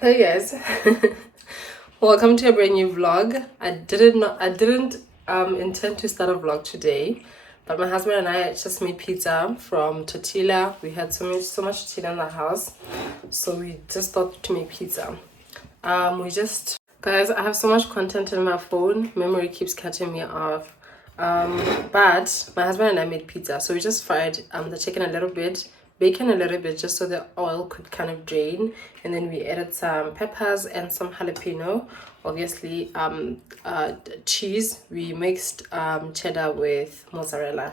Hey guys, welcome to a brand new vlog. I didn't intend to start a vlog today, but my husband and I just made pizza from tortilla. We had so much tortilla in the house, so we just thought to make pizza. Guys, I have so much content in my phone. Memory keeps cutting me off. But my husband and I made pizza, so we just fried the chicken a little bit, bacon a little bit, just so the oil could kind of drain, and then we added some peppers and some jalapeno. Obviously, cheese. We mixed cheddar with mozzarella.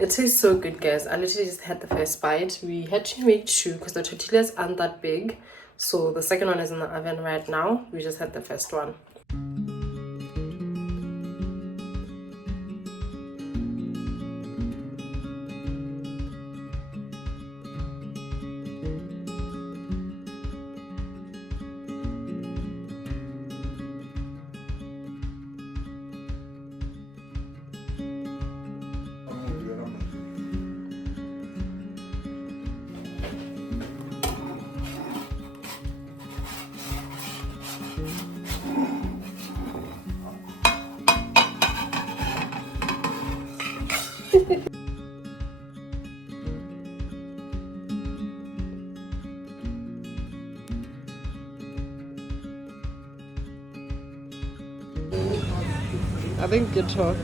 It tastes so good, guys. I literally just had the first bite. We had to make two because the tortillas aren't that big. So the second one is in the oven right now. We just had the first one. I think good talk.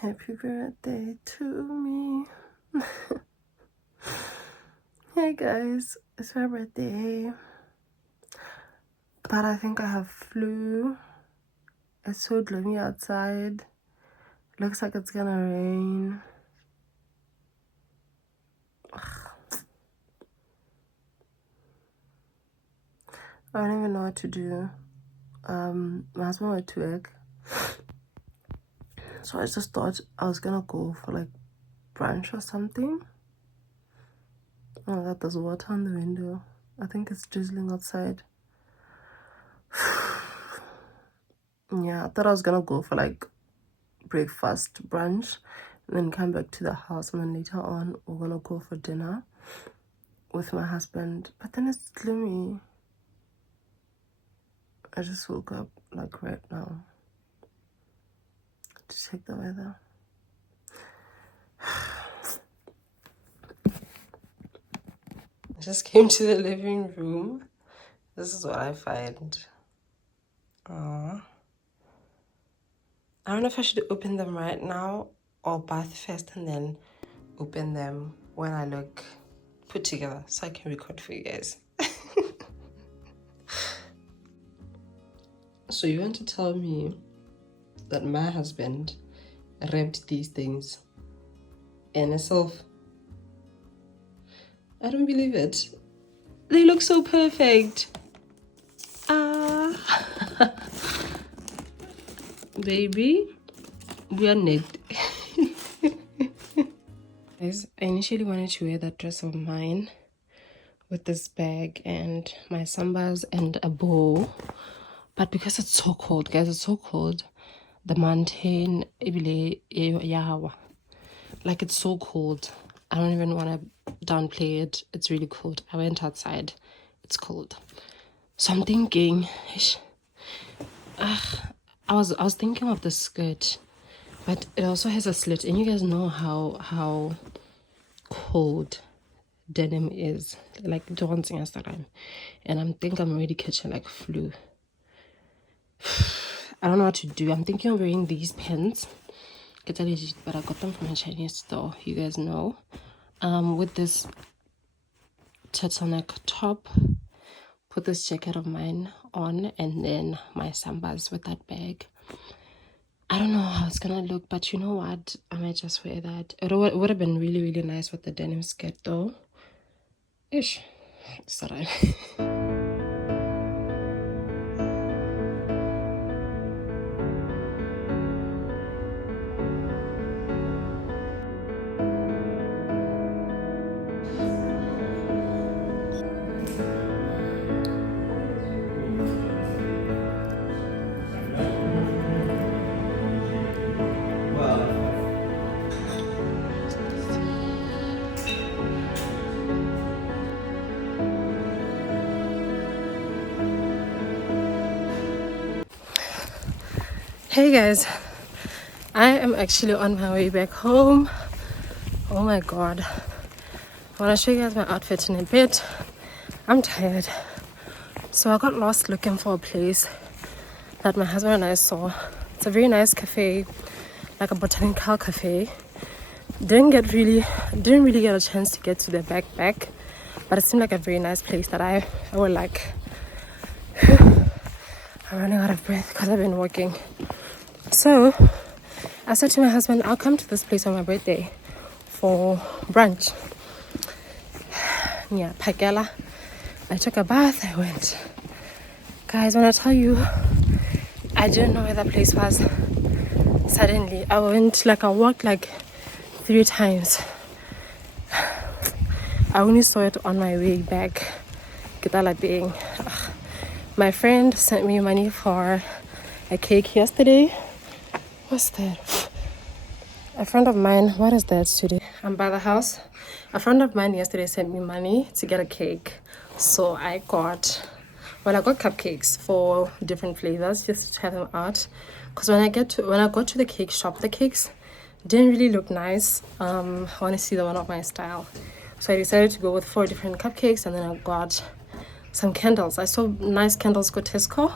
Happy birthday to me. Hey guys, it's my birthday. But I think I have flu. It's so gloomy outside. Looks like it's gonna rain. I don't even know what to do. My husband went to work. So I just thought I was gonna go for like brunch or something. Oh my god, there's water on the window. I think it's drizzling outside. Yeah, I thought I was gonna go for like breakfast, brunch, and then come back to the house, and then later on we're gonna go for dinner with my husband. But then it's gloomy. I just woke up like right now to check the weather. I just came to the living room. This is what I find. Aww. I don't know if I should open them right now or bath first and then open them when I look put together so I can record for you guys. So you want to tell me that my husband wrapped these things in himself? I don't believe it. They look so perfect. Baby, we are knit. Guys, I initially wanted to wear that dress of mine with this bag and my sambas and a bow, but because it's so cold, guys, it's so cold. The mountain, like it's so cold. I don't even want to downplay it. It's really cold. I went outside. It's cold. So I'm thinking, I was thinking of the skirt, but it also has a slit, and you guys know how cold denim is. Like don't sing Instagram, and I'm already catching like flu. I don't know what to do. I'm thinking of wearing these pants. But I got them from a Chinese store. You guys know, with this turtleneck top. Put this jacket of mine on, and then my sambas with that bag. I don't know how it's gonna look, but you know what? I might just wear that. It would have been really, really nice with the denim skirt though. Ish. Sorry. Hey guys, I am actually on my way back home. Oh my god. I want to show you guys my outfit in a bit. I'm tired. So I got lost looking for a place that my husband and I saw. It's a very nice cafe, like a botanical cafe. Didn't really get a chance to get to the back, but it seemed like a very nice place that I would like. I'm running out of breath because I've been walking. So I said to my husband, I'll come to this place on my birthday for brunch. Yeah, Pagela. I took a bath, I went. Guys, when I tell you, I didn't know where that place was. Suddenly, I walked like 3 times. I only saw it on my way back. Kitala being. My friend sent me money for a cake yesterday. What's that? A friend of mine, what is that today? I'm by the house. A friend of mine yesterday sent me money to get a cake. So I got cupcakes for different flavors just to try them out. Because when I got to the cake shop, the cakes didn't really look nice. I want to see the one of my style. So I decided to go with 4 different cupcakes, and then I got some candles. I saw nice candles go Tesco.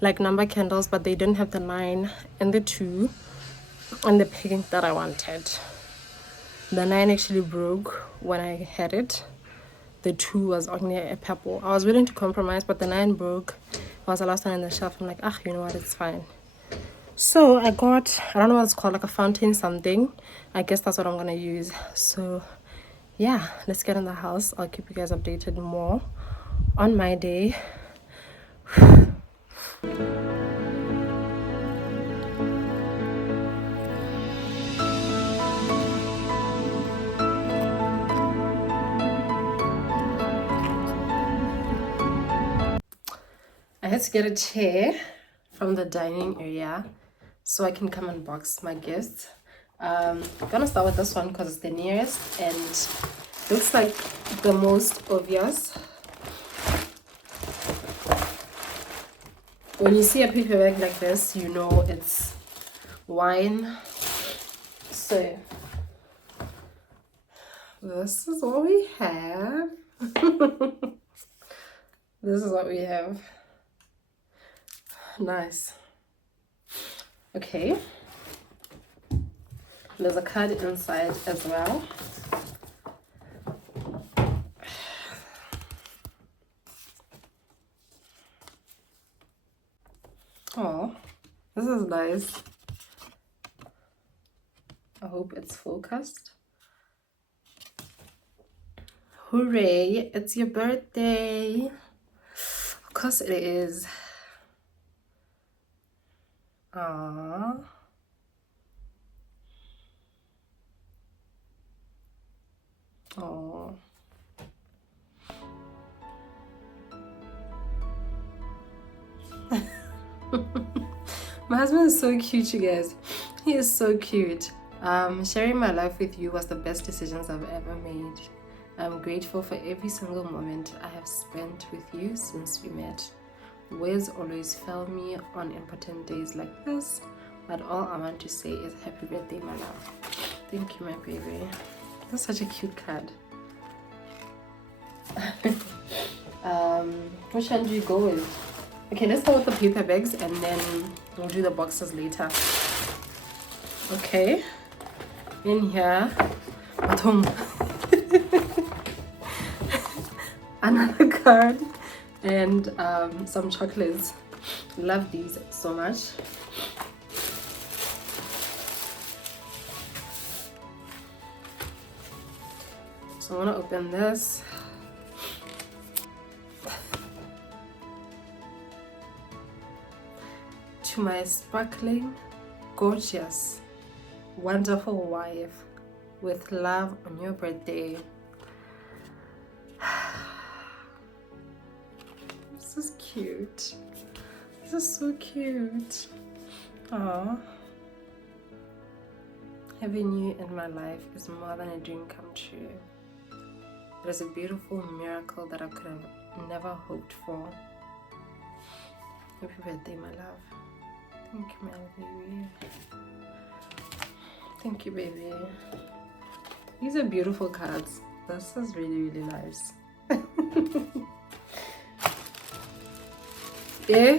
Like number candles, but they didn't have the 9 and the 2 and the pink that I wanted. The 9 actually broke when I had it. The 2 was only a purple. I was willing to compromise, but the 9 broke. It was the last one in the shelf. I'm like, you know what, it's fine. So I got, I don't know what it's called, like a fountain something. I guess that's what I'm gonna use. So yeah, let's get in the house. I'll keep you guys updated more on my day. I had to get a chair from the dining area so I can come and box my gifts. I'm gonna start with this one because it's the nearest and looks like the most obvious. When you see a paper bag like this, you know it's wine. So this is what we have. This is what we have. Nice. Okay. There's a card inside as well. Oh, this is nice. I hope it's focused. Hooray, it's your birthday. Of course it is. Aww. Oh. My husband is so cute, you guys. He is so cute. Sharing my life with you was the best decisions I've ever made. I'm grateful for every single moment I have spent with you since we met. Words always fail me on important days like this, but all I want to say is happy birthday, my love. Thank you, my baby. That's such a cute card. Which one do you go with? Okay, let's start with the paper bags and then we'll do the boxes later. Okay, in here, another card and some chocolates. Love these so much. So I want to open this. To my sparkling, gorgeous, wonderful wife, with love on your birthday. This is cute. This is so cute. Aww. Having you in my life is more than a dream come true. It is a beautiful miracle that I could have never hoped for. Happy birthday, my love. Thank you, my baby. Thank you, baby. These are beautiful cards. This is really, really nice. Yeah,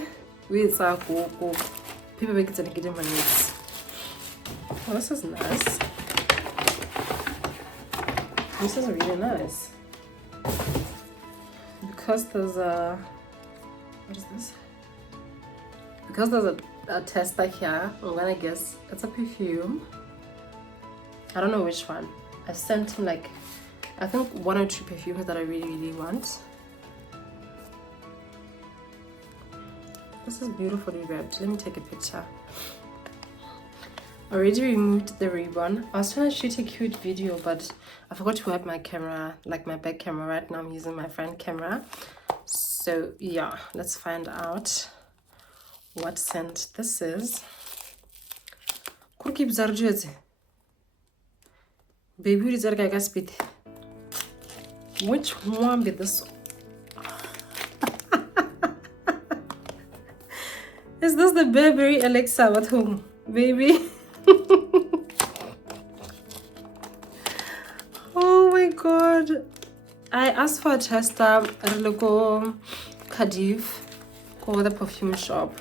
we saw people make it and get my needs. Oh, this is nice. This is really nice. Because there's a, what is this? Because there's a tester here, I'm gonna guess it's a perfume. I don't know which one. I've sent him like, I think 1 or 2 perfumes that I really, really want. This is beautifully wrapped. Let me take a picture. I already removed the ribbon. I was trying to shoot a cute video, but I forgot to wipe my camera, like my back camera. Right now I'm using my front camera. So yeah, let's find out what scent this is. Baby, which one be this? Is this the Burberry Alexa at home, baby? Oh my god. I asked for a tester at a local Cardiff or the perfume shop.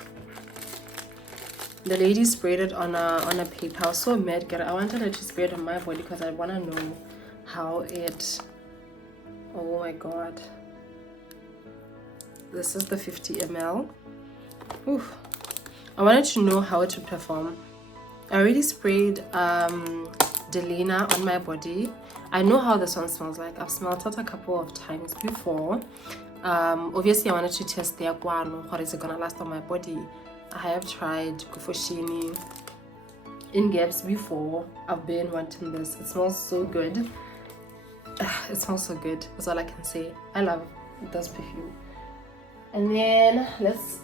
The lady sprayed it on a paper. I was so mad, girl. I wanted her to spray it on my body because I want to know how it... Oh my god. This is the 50 ml. Oof. I wanted to know how it would perform. I already sprayed Delina on my body. I know how this one smells like. I've smelled it a couple of times before. Obviously I wanted to test the guano. How is it gonna last on my body? I have tried Kufushini in Gaps before. I've been wanting this. It smells so good. It smells so good. That's all I can say. I love this perfume. And then let's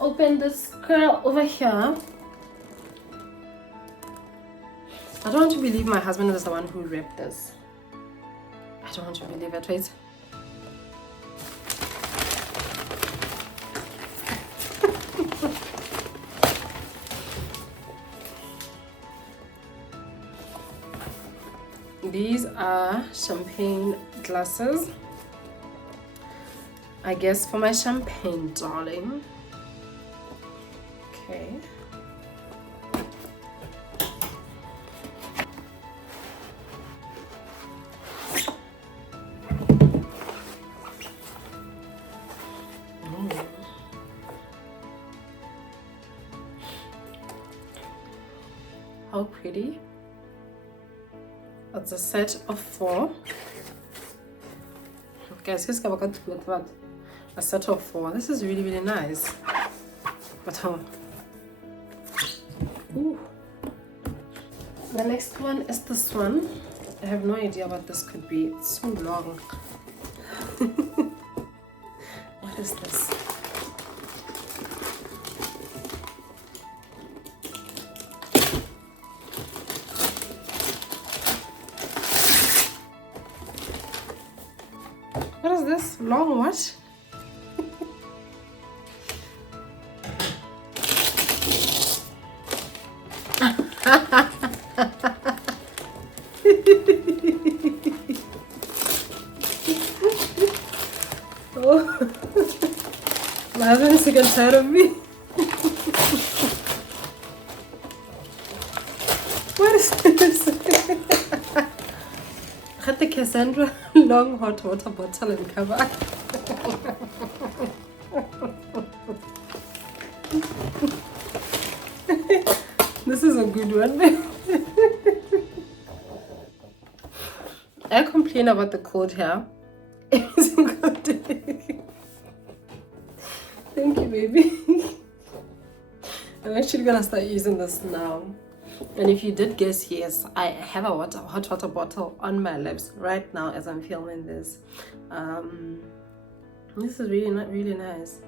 open this girl over here. I don't want to believe my husband is the one who ripped this. I don't want to believe it. Wait. These are champagne glasses. I guess for my champagne, darling. Okay. How pretty. It's a set of 4. Okay, a set of 4. This is really, really nice. But ooh. The next one is this one. I have no idea what this could be. It's so long. What is this? What is this? Long what? Oh, my husband is sick and tired of me. What is this? Had the Cassandra long hot water bottle and cover. This is a good one. I complain about the cold here. It's good. Thank you, baby. I'm actually gonna start using this now. And if you did guess, yes, I have a hot water bottle on my lips right now as I'm filming this. This is really nice.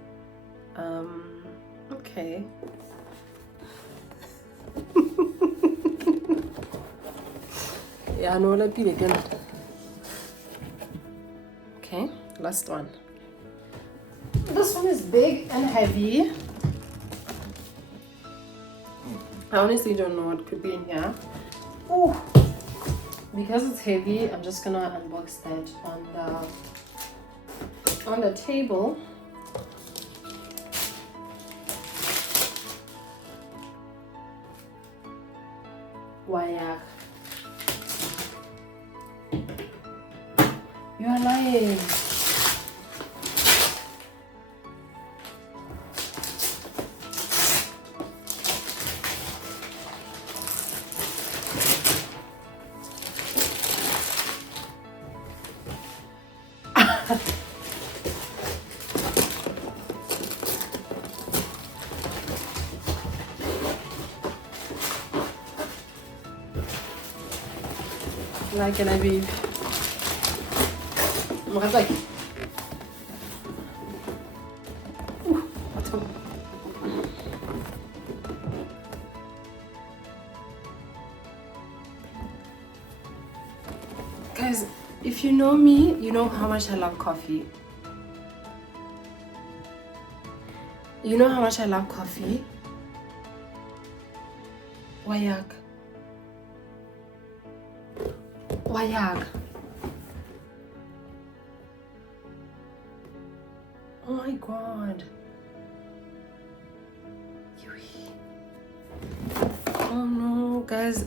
Okay. Yeah, no, let me again. Okay, last one. This one is big and heavy. I honestly don't know what could be in here. Ooh. Because it's heavy, I'm just gonna unbox that on the table. Why? You are lying. Like, can I be? Like, guys, if you know me, you know how much I love coffee. You know how much I love coffee. Wayak. Wayak. Oh my god. Oh no, guys.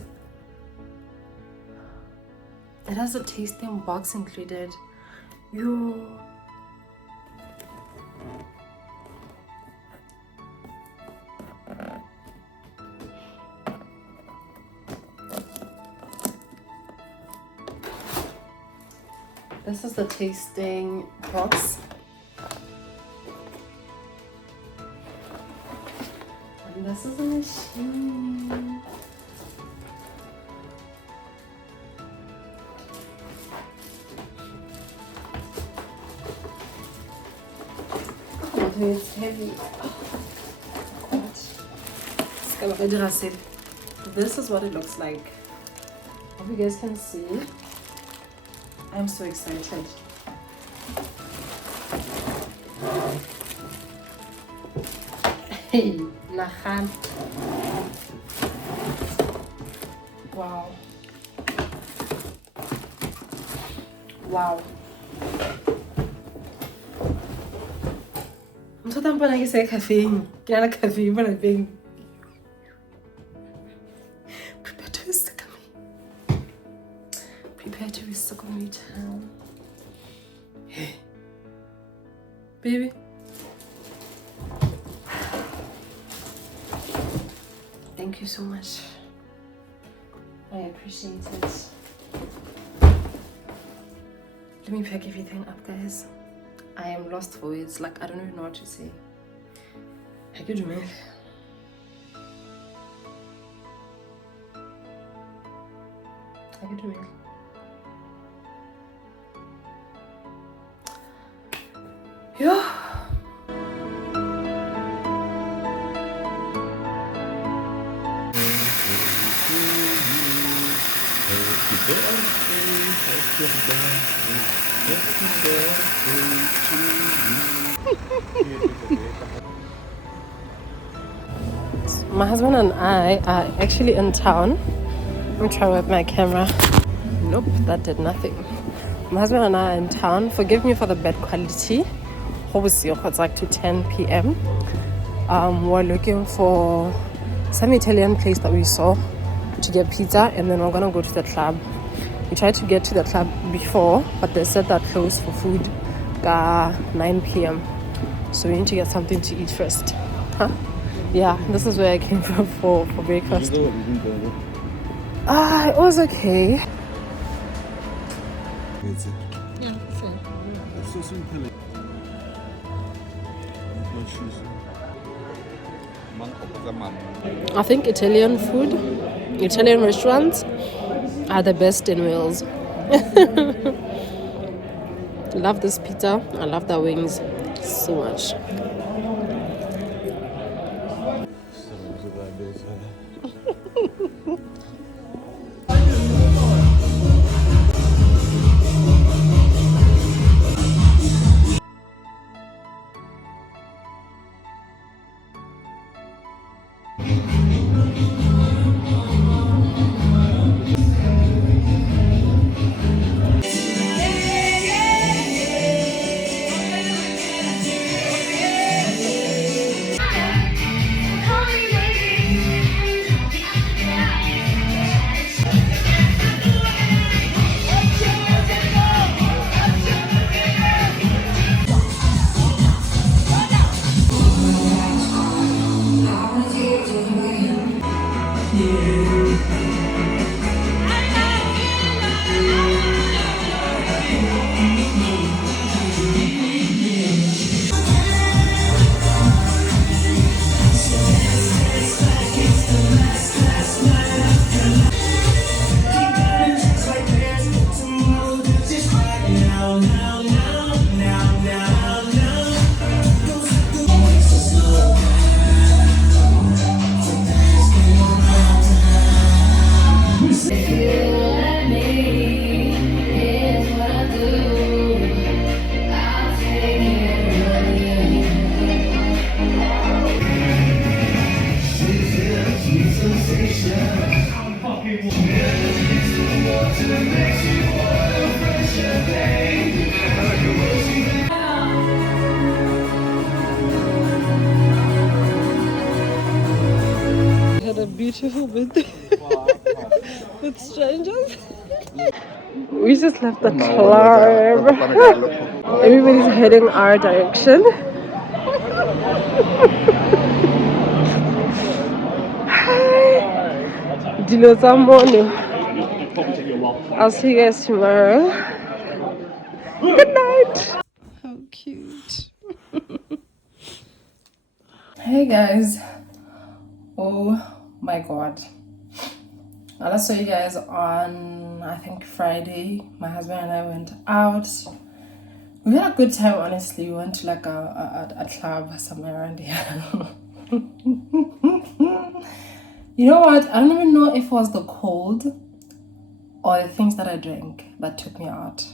It has a tasting box included. Yo. This is the tasting box. And this is a machine. Oh, it's heavy. This is what it looks like. Hope you guys can see. I'm so excited. Hey, Nahan. Wow. Wow. I'm so done when I say caffeine. Get a caffeine when I think. Prepare to be sick of me. Prepare to be sick of me, town. Hey. Baby. Thank you so much. I appreciate it. Let me pack everything up, guys. I am lost for words. Like, I don't even know what to say. How could you make? How could you make? Yeah. My husband and I are actually in town. I'm trying with my camera. Nope, that did nothing. My husband and I are in town. Forgive me for the bad quality. It's like to 10 p.m. We're looking for some Italian place that we saw to get pizza, and then we're gonna go to the club. We tried to get to the club before, but they said that closed for food at 9 p.m. So we need to get something to eat first. Huh? Yeah, this is where I came from for breakfast. It It was okay. Yeah, sure. I think Italian food, Italian restaurants are the best in Wales. Love this pizza. I love the wings so much. Had a beautiful birthday with strangers. We just left the club. Everybody's heading our direction. Dilo Zamono. I'll see you guys tomorrow. Good night. How cute. Hey guys. Oh my god. I'll show you guys on, I think, Friday. My husband and I went out. We had a good time, honestly. We went to like a club somewhere around here. You know what? I don't even know if it was the cold or the things that I drank that took me out.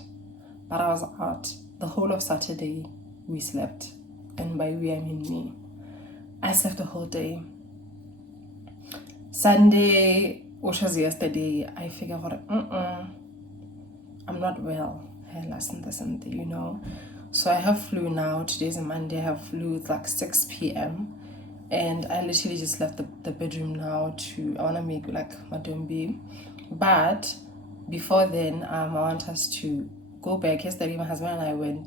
But I was out the whole of Saturday. We slept. And by we, I mean me. I slept the whole day. Sunday, which was yesterday, I figured, I'm not well. Hey, listen, you know. So I have flu now. Today's a Monday. I have flu. It's like 6 p.m. And I literally just left the bedroom now to, I want to make like madombi. But before then, I want us to go back. Yesterday, my husband and I we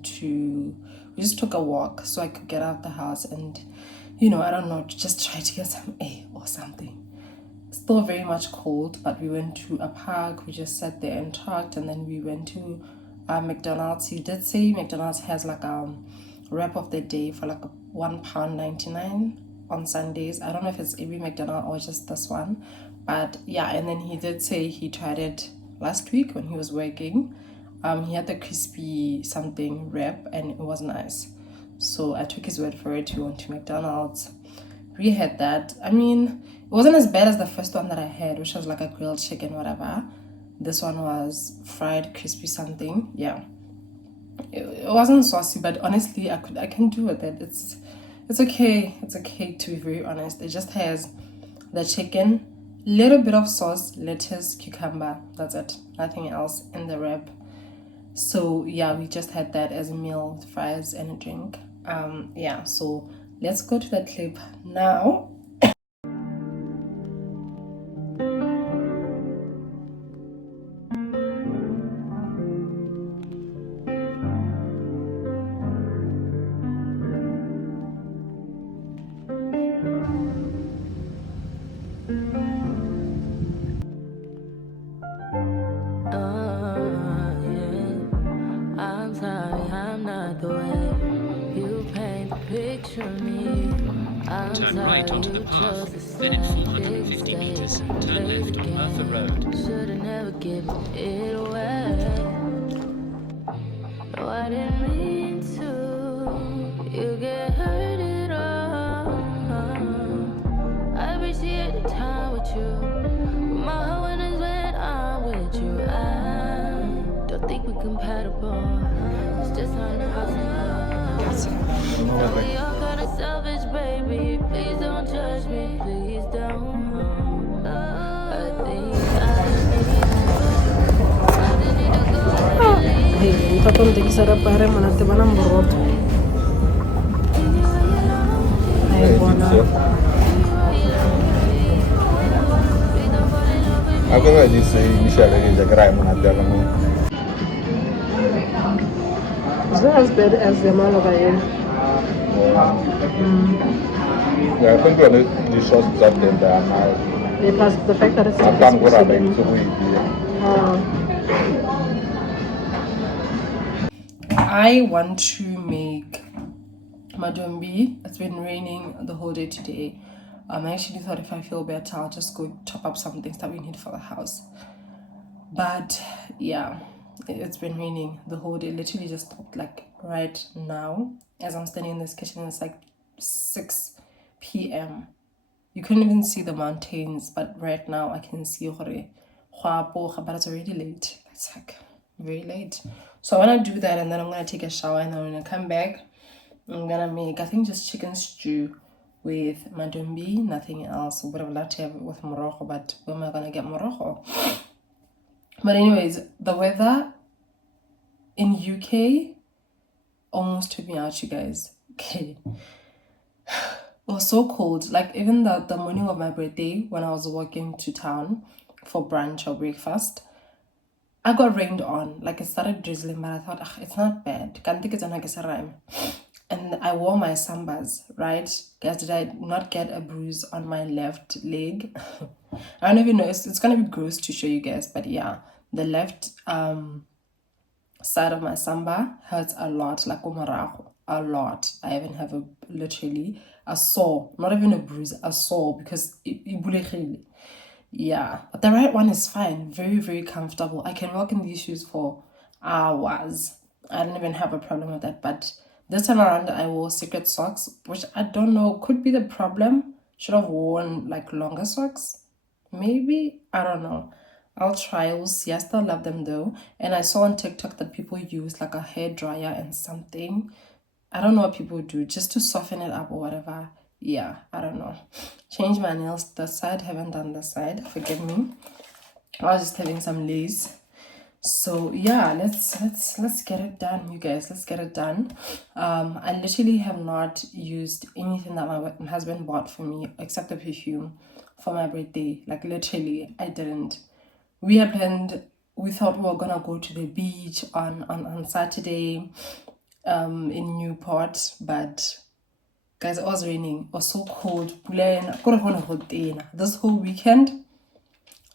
just took a walk so I could get out of the house and, you know, I don't know, just try to get some air or something. Still very much cold, but we went to a park. We just sat there and talked, and then we went to McDonald's. He did say McDonald's has like a wrap of the day for like £1.99 on Sundays. I don't know if it's every McDonald's or just this one, but yeah. And then he did say he tried it last week when he was working. He had the crispy something wrap and it was nice. So I took his word for it. We went to McDonald's. We had that. I mean, it wasn't as bad as the first one that I had, which was like a grilled chicken, whatever. This one was fried crispy something. Yeah, it wasn't saucy, but honestly, I can do with it. It's okay. It's okay, to be very honest. It just has the chicken, little bit of sauce, lettuce, cucumber. That's it. Nothing else in the wrap. So yeah, we just had that as a meal with fries and a drink. Yeah. So let's go to that clip now. turn right onto the path, then in 450 meters, turn left on Merthyr Road. Should've never given it away. No, I didn't mean to. You get hurt at all. I appreciate the time with you. My heart is when I'm with you. I don't think we're compatible. It's just not impossible. We all kinda selfish, baby. Please don't judge me. Please don't. I think I need to go. Hey, tatong di sarap pare manate banang borot. Ay, bona. Aku nggak bisa misalnya ini jaga mana jaga mau. It's not as bad as the amount of iron. Ya, kan kalau di sos zat dan dana. Plus the fact that it's Akan kurang ada again. itu dia. I want to make madombi. It's been raining the whole day today. I actually thought if I feel better, I'll just go chop up some things that we need for the house. But yeah, it's been raining the whole day. Literally just stopped like right now. As I'm standing in this kitchen, it's like 6 p.m. You couldn't even see the mountains, but right now I can see Hore. But it's already late. It's like very late. So I want to do that, and then I'm going to take a shower, and then when I come back, I'm going to make, I think, just chicken stew with madombi, nothing else. Would have loved to have it with morojo, but where am I going to get morojo? But anyways, the weather in UK almost took me out, you guys. Okay. It was so cold. Like even the morning of my birthday, when I was walking to town for brunch or breakfast, I got rained on. Like it started drizzling, but I thought, it's not bad. Can't think it's a rhyme. And I wore my sambas, right? Guys, did I not get a bruise on my left leg? I don't even know. It's gonna be gross to show you guys, but yeah, the left side of my samba hurts a lot, like umarajo, a lot. I even have literally a sore, not even a bruise, a sore, because yeah, but the right one is fine, very, very comfortable. I can walk in these shoes for hours. I don't even have a problem with that. But this time around, I wore secret socks, which I don't know, could be the problem. Should have worn like longer socks, maybe. I don't know. I'll try. We'll see. I still love them though. And I saw on TikTok that people use like a hair dryer and something. I don't know what people do just to soften it up or whatever. Yeah, I don't know. Change my nails to the side. Haven't done the side. Forgive me. I was just having some lace. So yeah, let's get it done, you guys. Let's get it done. I literally have not used anything that my husband bought for me except the perfume for my birthday. Like literally, I didn't. We had planned. We thought we were gonna go to the beach on Saturday, in Newport, but guys, it was raining. It was so cold. This whole weekend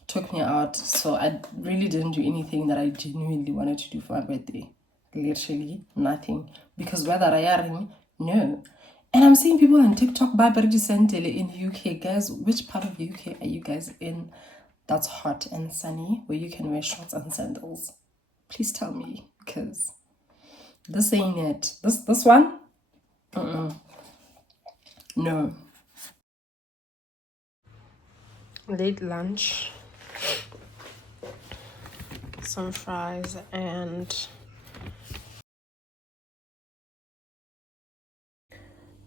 took me out, so I really didn't do anything that I genuinely wanted to do for my birthday. Literally nothing, because whether I am, no. And I'm seeing people on TikTok buy Sentele in UK. Guys, which part of UK are you guys in that's hot and sunny where you can wear shorts and sandals? Please tell me, because this ain't it. This one, no. Late lunch, some fries, and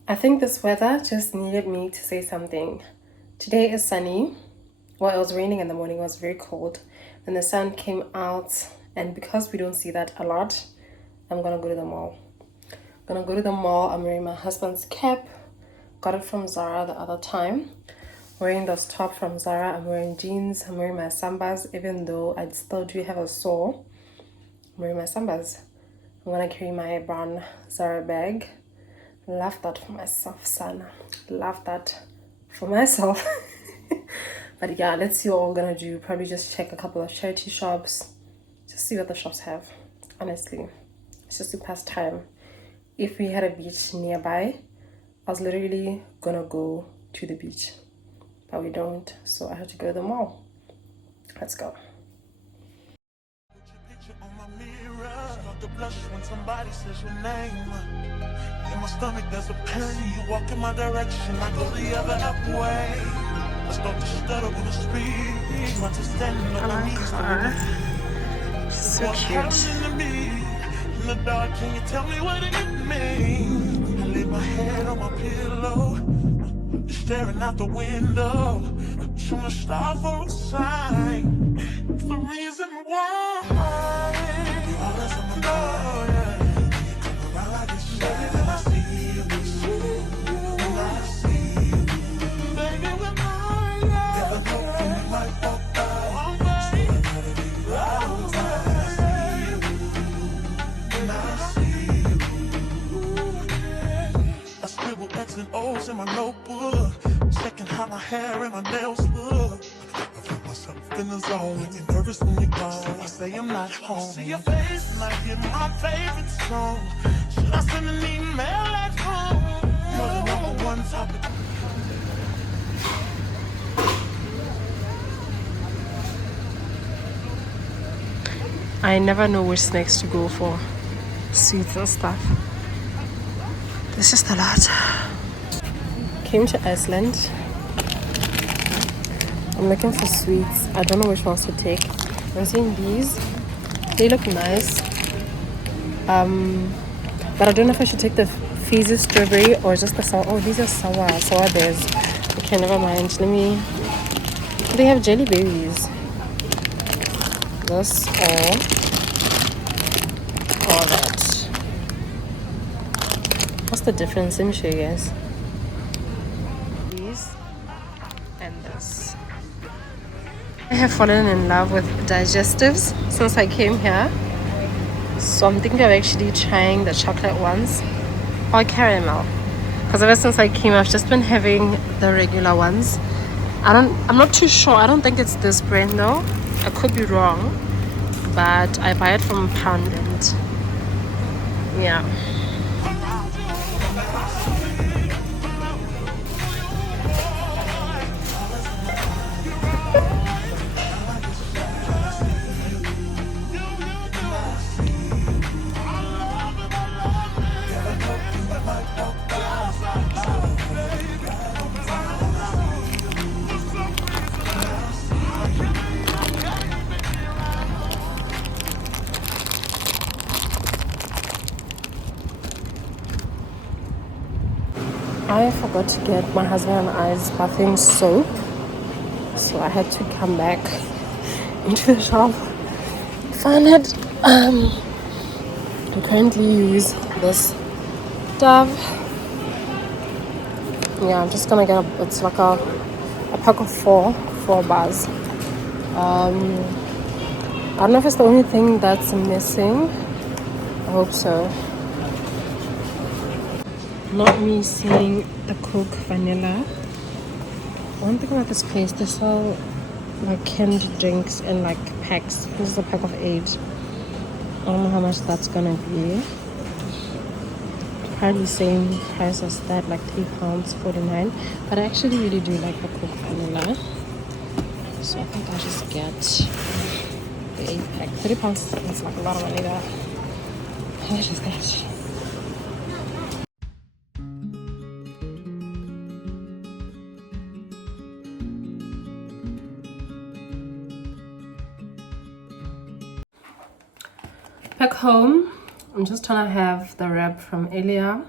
I think this weather just needed me to say something. Today is sunny. Well, it was raining in the morning. It was very cold. Then the sun came out, and because we don't see that a lot, I'm gonna go to the mall. I'm wearing my husband's cap. Got it from Zara the other time. Wearing this top from Zara. I'm wearing jeans. I'm wearing my sambas, even though I still do have a sore. I'm wearing my sambas. I'm gonna carry my brown Zara bag. Love that for myself, son. Love that for myself. But yeah, let's see what we're gonna do. Probably just check a couple of charity shops. Just see what the shops have. Honestly, it's just to pass time. If we had a beach nearby, I was literally gonna go to the beach, but we don't, so I had to go to the mall. Let's go. On my mirror, start to blush when somebody says your name. In my stomach, there's a pain. You walk in my direction, I go the other way. I start to stutter when I speak. Try to stand on my knees. So What's cute. happening to me? In the dark, can you tell me what it means? I lay my head on my pillow, staring out the window, trying to stop for a sign. It's the reason why you always on my mind. You come around like it's shady, and I see you, and I see you. Baby, when I never know when you might walk by, so I gotta be right. I see you, and I see you. I scribble X and O's in my notebook, checking how my hair and my nails look. I feel myself in the zone, get nervous when you're gone. I say I'm not home. See your face and I hear my favorite song. Should I send an email at home? You're the number one topic. I never know which snacks to go for, sweets and stuff. There's just a lot. Came to Iceland. I'm looking for sweets. I don't know which ones to take. I'm seeing these. They look nice. But I don't know if I should take the fizzy strawberry or just the sour. Oh, these are sour bears. Okay, never mind. Let me. They have jelly berries. This or that. What's the difference? Let me show you guys. These and this. I have fallen in love with digestives since I came here. So I'm thinking of actually trying the chocolate ones or caramel. Because ever since I came, I've just been having the regular ones. I'm not too sure. I don't think it's this brand though. I could be wrong. But I buy it from Poundland. Yeah. I forgot to get my husband and I's bathing soap, so I had to come back into the shop, find it. I currently use this Dove. Yeah, I'm just gonna get it's like a pack of four bars. I don't know if it's the only thing that's missing. I hope so. Not me seeing the Coke vanilla. One thing about this place, they sell like canned drinks in like packs. This is a pack of 8. I don't know how much that's gonna be. Probably same price as that, like £3.49. But I actually really do like the Coke vanilla, so I think I'll just get the 8-pack. £30 is like a lot of money there. How much is that? Back home, I'm just trying to have the wrap from earlier,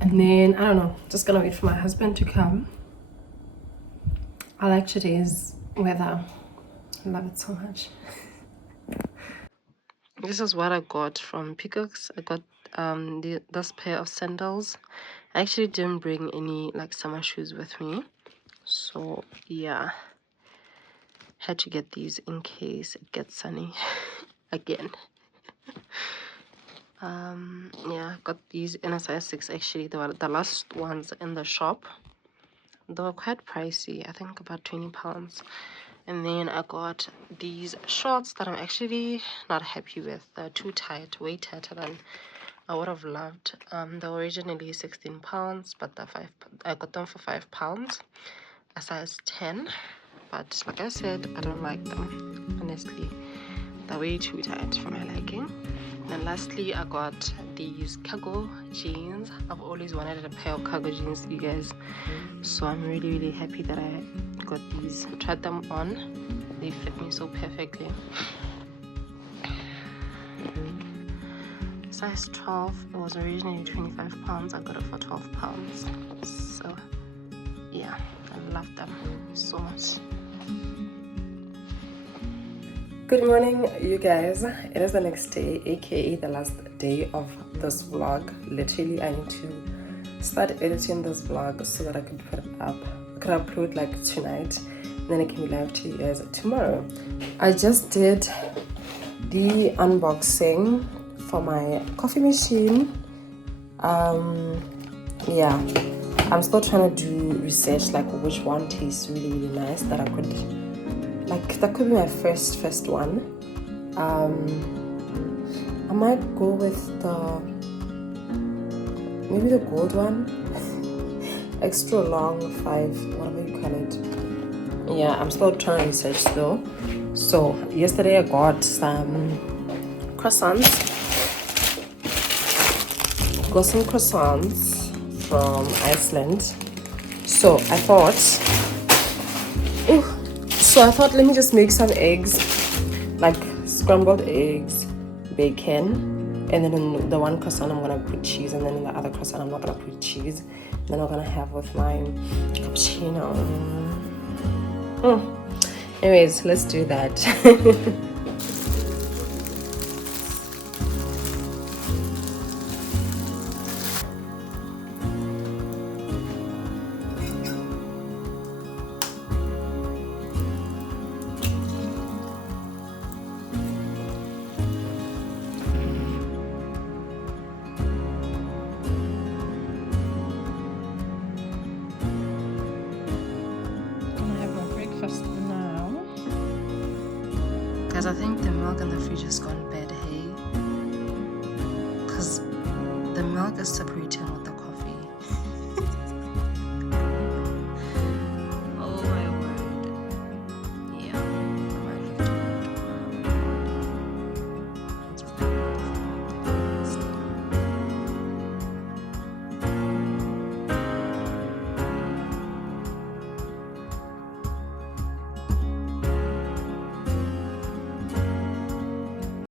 and then I don't know, just gonna wait for my husband to come. I like today's weather. I love it so much. This is what I got from Peacocks. I got this pair of sandals. I actually didn't bring any like summer shoes with me, so yeah, had to get these in case it gets sunny again. Yeah, got these in a size 6. Actually, they were the last ones in the shop. They were quite pricey, I think about £20. And then I got these shorts that I'm actually not happy with. They're too tight, way tighter than I would have loved. They were originally £16, but I got them for £5, a size 10. But like I said, I don't like them. Honestly, they're way too tight for my liking. And then lastly, I got these cargo jeans. I've always wanted a pair of cargo jeans, you guys. So I'm really happy that I got these. I tried them on. They fit me so perfectly. Size 12. It was originally £25. I got it for £12. So yeah, I love them so much. Good morning, you guys. It is the next day, aka the last day of this vlog. Literally, I need to start editing this vlog so that I could put it up. I could upload like tonight, and then I can be live to you guys tomorrow. I just did the unboxing for my coffee machine. Yeah, I'm still trying to do research like which one tastes really nice that I could like. That could be my first one. I might go with maybe the gold one. Extra long 5, whatever you call it. Yeah, I'm still trying to research though. So yesterday I got some croissants. Got some croissants from Iceland. So I thought let me just make some eggs, like scrambled eggs, bacon, and then in the one croissant I'm gonna put cheese, and then in the other croissant I'm not gonna put cheese. And then I'm gonna have with my cappuccino. Anyways, let's do that. Guys, I think the milk in the fridge has gone bad, hey? Because the milk is separated